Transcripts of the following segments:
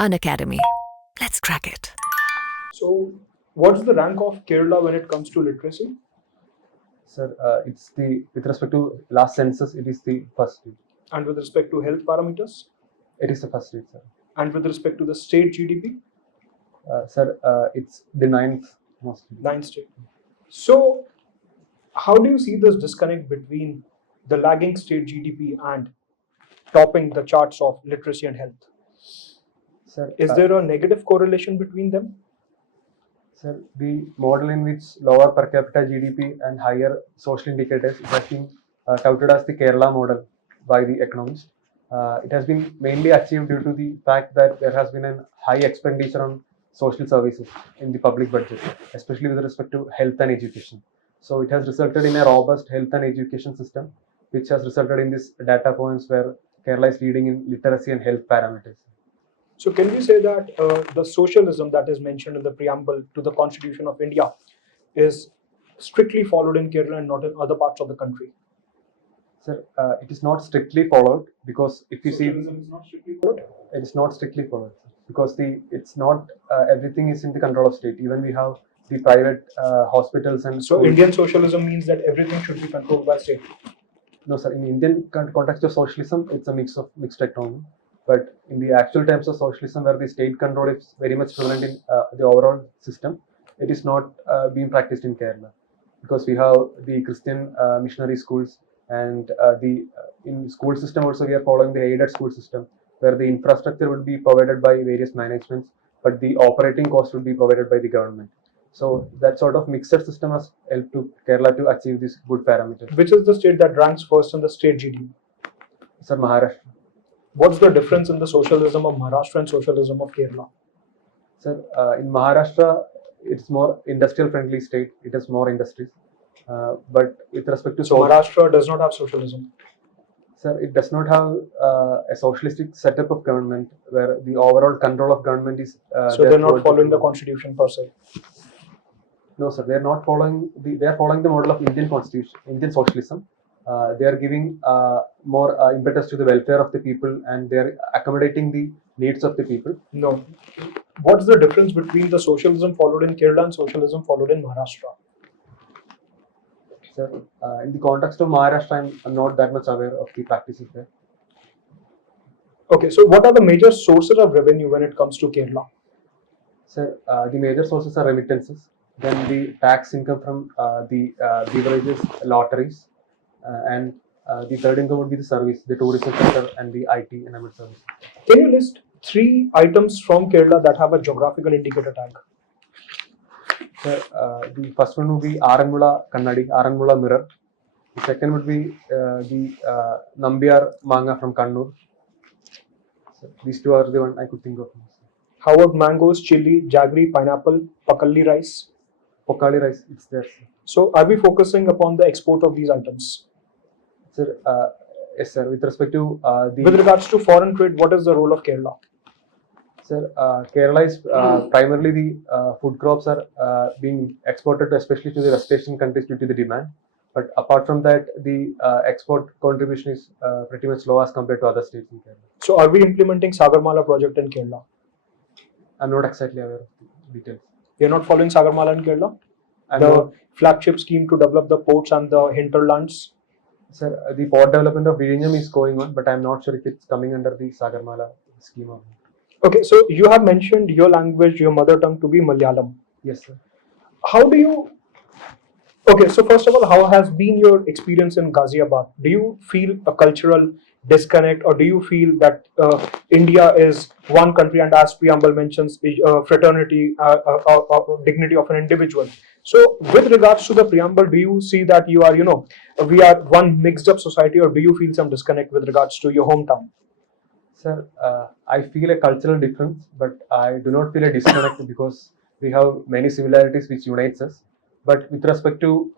Unacademy. Let's crack it. So, what's the rank of Kerala when it comes to literacy? Sir, it's with respect to last census, it is the first state. And with respect to health parameters? It is the first state, sir. And with respect to the state GDP? Sir, it's the ninth most. Ninth state. So, how do you see this disconnect between the lagging state GDP and topping the charts of literacy and health? Sir, Is there a negative correlation between them? Sir, the model in which lower per capita GDP and higher social indicators has been touted as the Kerala model by the economists. It has been mainly achieved due to the fact that there has been a high expenditure on social services in the public budget, especially with respect to health and education. So it has resulted in a robust health and education system, which has resulted in these data points where Kerala is leading in literacy and health parameters. So, can we say that the socialism that is mentioned in the preamble to the Constitution of India is strictly followed in Kerala and not in other parts of the country? Sir, it is not strictly followed because if you see, Socialism is not strictly followed. it is not strictly followed because it's not everything is in the control of state. Even we have the private hospitals and So, schools. Indian socialism means that everything should be controlled by state. No, sir. In Indian context of socialism, it's a mixed economy. But in the actual terms of socialism, where the state control is very much prevalent in the overall system, it is not being practiced in Kerala because we have the Christian missionary schools and in school system also we are following the aided school system where the infrastructure will be provided by various managements, but the operating cost will be provided by the government. So that sort of mixed system has helped to Kerala to achieve these good parameters. Which is the state that ranks first in the state GDP? Sir, Maharashtra. What's the difference in the socialism of Maharashtra and socialism of Kerala? Sir, in Maharashtra, it's more industrial friendly state. It has more industries. But with respect to So Maharashtra does not have socialism. sir, it does not have a socialistic setup of government where the overall control of government is. So they're not following the constitution per se. No, sir, they are not following they are following the model of Indian constitution, Indian socialism. They are giving more impetus to the welfare of the people and they are accommodating the needs of the people. No. What's the difference between the socialism followed in Kerala and socialism followed in Maharashtra? Sir, in the context of Maharashtra, I'm not that much aware of the practices there. Okay, so what are the major sources of revenue when it comes to Kerala? Sir, the major sources are remittances, then the tax income from the beverages, lotteries, and the third income would be the service, the tourism sector, and the IT and ML services. Can you list 3 items from Kerala that have a geographical indicator tag? Sir, the first one would be Aranmula Kannadi, Aranmula Mirror. The second would be the Nambiar Manga from Kannur. So these two are the one I could think of. How about mangoes, chili, jaggery, pineapple, pakalli rice? Pokali rice, it's there. Sir. So are we focusing upon the export of these items? Sir, yes, sir. With respect to With regards to foreign trade, what is the role of Kerala? Sir, Kerala is primarily the food crops are being exported, especially to the West Asian countries due to the demand. But apart from that, the export contribution is pretty much low as compared to other states in Kerala. So are we implementing Sagarmala project in Kerala? I'm not exactly aware of the details. You're not following Sagarmala in Kerala? I'm The not, flagship scheme to develop the ports and the hinterlands? sir, the port development of Vizhinjam is going on, but I'm not sure if it's coming under the Sagarmala scheme or not. Okay, so you have mentioned your language, your mother tongue to be Malayalam. Yes, sir. How do you... Okay, so first of all, how has been your experience in Ghaziabad? Do you feel a cultural disconnect or do you feel that India is one country and as preamble mentions fraternity, dignity of an individual? So with regards to the preamble, do you see that you are, we are one mixed up society or do you feel some disconnect with regards to your hometown? Sir, I feel a cultural difference, but I do not feel a disconnect because we have many similarities which unites us. But with respect to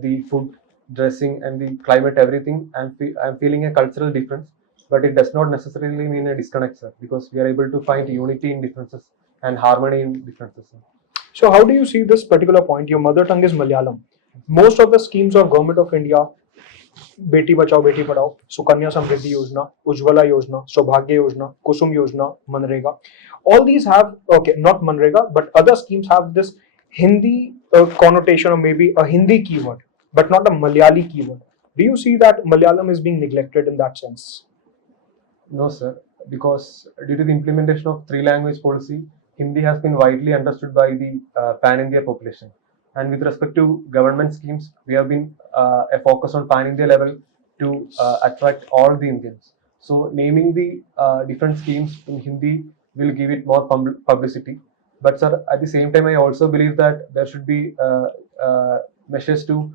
the food, dressing, and the climate, everything, I'm feeling a cultural difference. But it does not necessarily mean a disconnect, sir, because we are able to find unity in differences and harmony in differences. Sir. So how do you see this particular point? Your mother tongue is Malayalam. Most of the schemes of Government of India Beti Bachao Beti Padhao, Sukanya Samriddhi Yojana, Ujjwala Yojana, Saubhagya Yojana, kusum Yojana, MNREGA. All these have, okay, not MNREGA, but other schemes have this Hindi connotation or maybe a Hindi keyword, but not a Malayali keyword. Do you see that Malayalam is being neglected in that sense? No, sir, because due to the implementation of three language policy, Hindi has been widely understood by the pan-India population. And with respect to government schemes, we have been a focus on pan-India level to attract all the Indians. So naming the different schemes in Hindi will give it more publicity. But sir, at the same time, I also believe that there should be measures to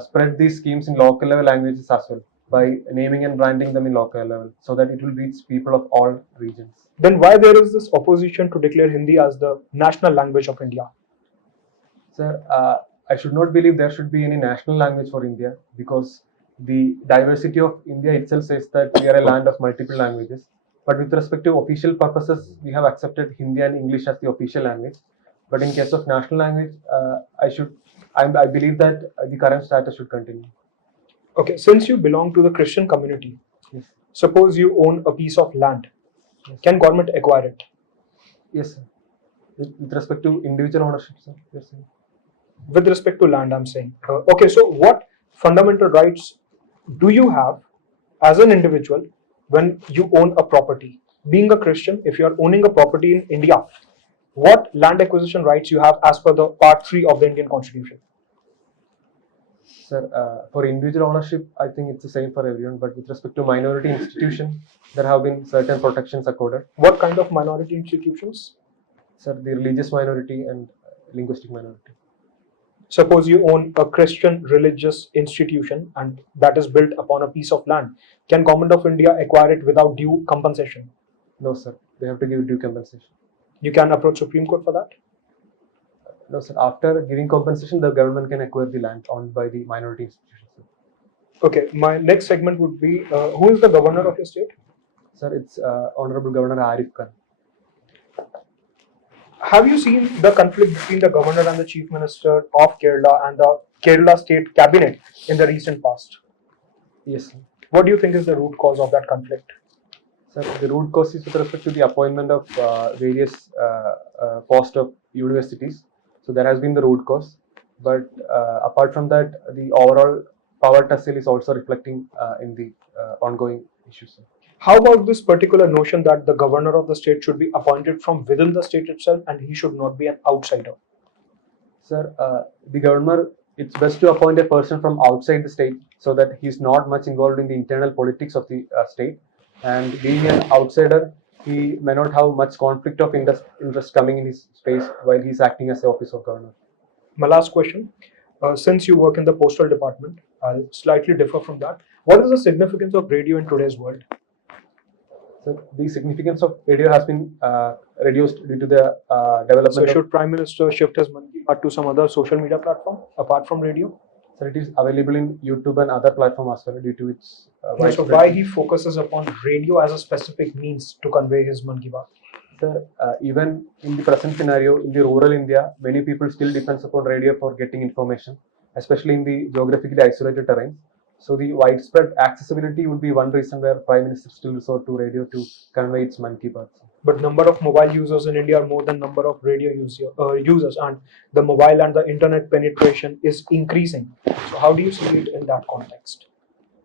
spread these schemes in local level languages as well, by naming and branding them in local level, so that it will reach people of all regions. Then why there is this opposition to declare Hindi as the national language of India? Sir, I should not believe there should be any national language for India, because the diversity of India itself says that we are a land of multiple languages. But with respect to official purposes, we have accepted Hindi and English as the official language. But in case of national language, I believe that the current status should continue. Okay, since you belong to the Christian community, Yes. suppose you own a piece of land, Yes. can government acquire it? Yes, sir. With respect to individual ownership, sir. Yes, sir. With respect to land, I'm saying. Okay, so what fundamental rights do you have as an individual when you own a property? Being a Christian, if you are owning a property in India, what land acquisition rights you have as per the Part 3 of the Indian Constitution? Sir, for individual ownership, I think it's the same for everyone. But with respect to minority institution, there have been certain protections accorded. What kind of minority institutions? Sir, the religious minority and linguistic minority. Suppose you own a Christian religious institution and that is built upon a piece of land. Can Government of India acquire it without due compensation? No, sir. They have to give due compensation. You can approach Supreme Court for that? No, sir. After giving compensation, the government can acquire the land owned by the minority institutions. Sir. Okay, my next segment would be who is the governor of your state? Sir, it's Honorable Governor Arif Khan. Have you seen the conflict between the governor and the chief minister of Kerala and the Kerala state cabinet in the recent past? Yes, sir. What do you think is the root cause of that conflict? Sir, the root cause is with respect to the appointment of various posts of universities. So that has been the root cause. But apart from that, the overall power tussle is also reflecting in the ongoing issues, sir. How about this particular notion that the governor of the state should be appointed from within the state itself and he should not be an outsider? Sir, the governor, it's best to appoint a person from outside the state, so that he's not much involved in the internal politics of the state. And being an outsider, he may not have much conflict of interest coming in his space while he's acting as the office of governor. My last question, since you work in the postal department, I'll slightly differ from that. What is the significance of radio in today's world? So the significance of radio has been reduced due to the development. So should Prime Minister shift his Mann Ki Baat to some other social media platform apart from radio? So it is available in YouTube and other platforms as well due to its No, so why he focuses upon radio as a specific means to convey his Mann Ki Baat? Sir, even in the present scenario, in the rural India, many people still depends upon radio for getting information, especially in the geographically isolated terrains. So the widespread accessibility would be one reason where Prime Minister still resort to radio to convey its Mann Ki Baat. But number of mobile users in India are more than number of radio users, and the mobile and the internet penetration is increasing. So how do you see it in that context?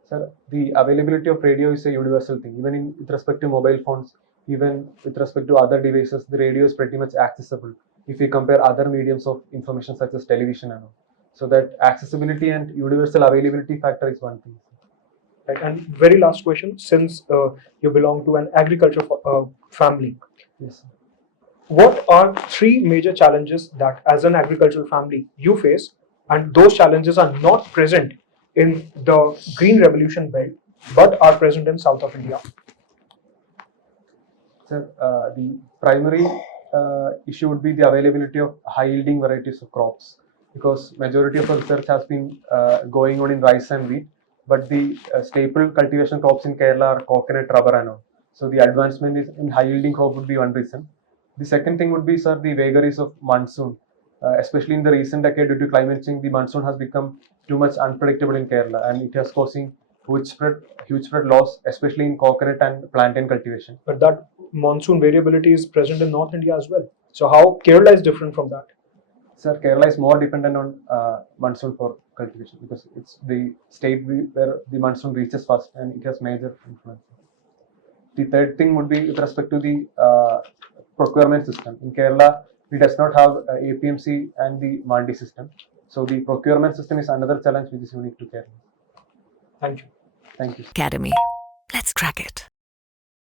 Sir, the availability of radio is a universal thing. Even with respect to mobile phones, even with respect to other devices, the radio is pretty much accessible if we compare other mediums of information such as television and all. So that accessibility and universal availability factor is one thing. Right. And very last question, since you belong to an agriculture family, Yes, sir. what are three major challenges that as an agricultural family you face, and those challenges are not present in the Green Revolution belt but are present in south of India? Sir, the primary issue would be the availability of high yielding varieties of crops, because majority of research has been going on in rice and wheat, but the staple cultivation crops in Kerala are coconut, rubber and all. So the advancement is in high yielding crop would be one reason. The second thing would be, sir, the vagaries of monsoon. especially in the recent decade due to climate change, the monsoon has become too much unpredictable in Kerala, and it has causing huge spread loss, especially in coconut and plantain cultivation. But that monsoon variability is present in North India as well. So how Kerala is different from that? Sir, Kerala is more dependent on monsoon for cultivation because it's the state where the monsoon reaches first and it has major influence. The third thing would be with respect to the procurement system. In Kerala, we does not have APMC and the Mandi system. So the procurement system is another challenge which is unique to Kerala. Thank you. Thank you. Academy. Let's crack it.